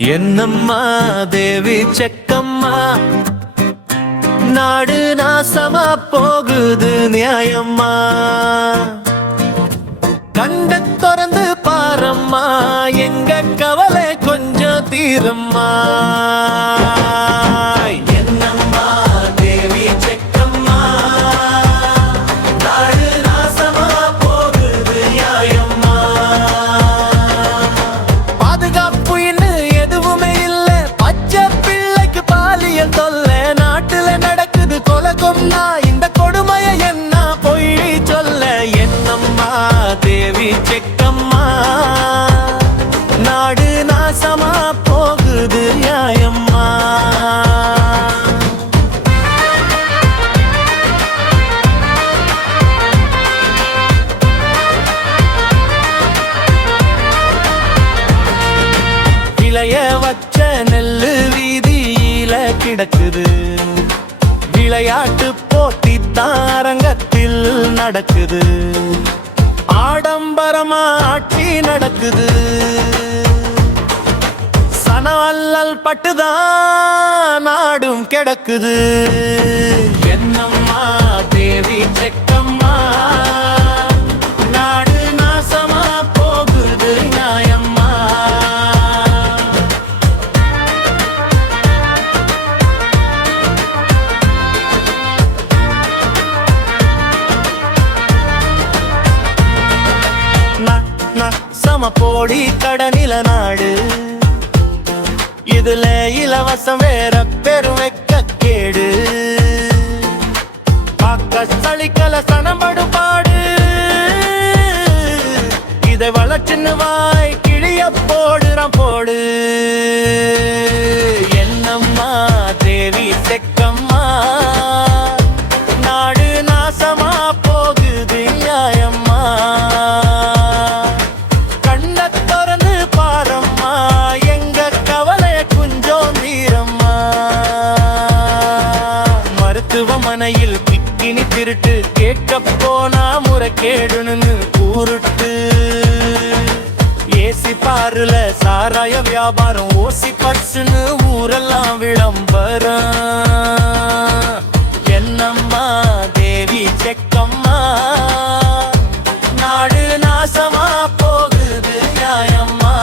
என்னம்மா தேவி செக்கம்மா, நாடு நாசமா போகுது நியாயம்மா. கண்ட திறந்து பாரம்மா, எங்க கவலை கொஞ்சம் தீரம்மா. என்னம்மா தேவி செக்கம்மா, நாடு நாசமா போகுது நியாயம்மா. பாதுகாப்பு எதுவுமே இல்ல, பச்சை பிள்ளைக்கு பாலியல் தொல்லை. நாட்டுல நடக்குது கொலை கொன்னா, இந்த கொடுமையை என்ன பொய் சொல்ல. என்னம்மா தேவி செக்கம்மா, நாடு நாசமா போகுது நியாயம்மா. விளைய வச்ச நெல்லு வீதியில கிடக்குது, விளையாட்டு போட்டி தாரங்கத்தில் நடக்குது. ஆடம்பரமா ஆட்சி நடக்குது, சனவல்லல் பட்டுதான் நாடும் கிடக்குது. என்னம்மா தேவி செக்கம்மா, நாடு நாசமா போகுது நியாயம்மா. சம போடி கடனில நாடு, இதுல இலவசம் வேற பெரும் வெக்க கேடு. பாக்க சளிக்கல சனம்படு பாடு, இதை வளர்ச்சின்னு வாய் கிழிய போடுறான் போடு. என்னம்மா தேவி செக்கம்மா, நாடு நாசமா போகுது நியாயம்மா. மருத்துவமனையில் கிட்னி திருட்டு, கேட்க போனா முறைகேடுன்னு கூறுட்டு. ஏசி பாருல சாராய வியாபாரம், ஓசி பர்சுன்னு ஊரெல்லாம் விளம்பரம். என்னம்மா தேவி செக்கம்மா, நாடு நாசமா போகுது நியாயம்மா.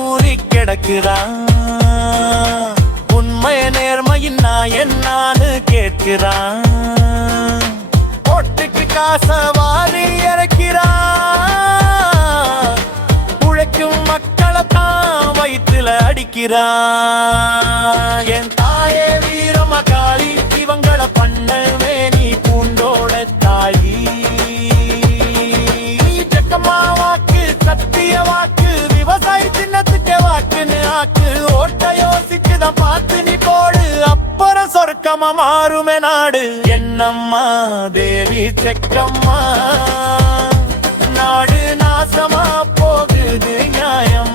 ஊறி கிடக்குறான், உண்மைய நேர்மையின் நான் என்னான்னு கேட்கிறான். ஓட்டுக்கு காச வாரி இறக்கிறான், உழைக்கும் மக்களை தான் வயிற்றுல அடிக்கிறான். என் தாயே வீரமகாளி, இவங்களை பண்ணவே நீ பூண்டோட தாயி. ஜக்கம்மா வாக்கு சத்திய வாக்கு, விவசாயி சின்னத்துக்கு வாக்குன்னு ஆக்கு. ஓட்ட யோசிச்சுதான் பார்த்து நீ போடு, அப்புறம் சொர்க்கமா மாறுமே நாடு. என்னம்மா தேவி செக்கம்மா, நாடு நாசமா போகுது நியாயம்.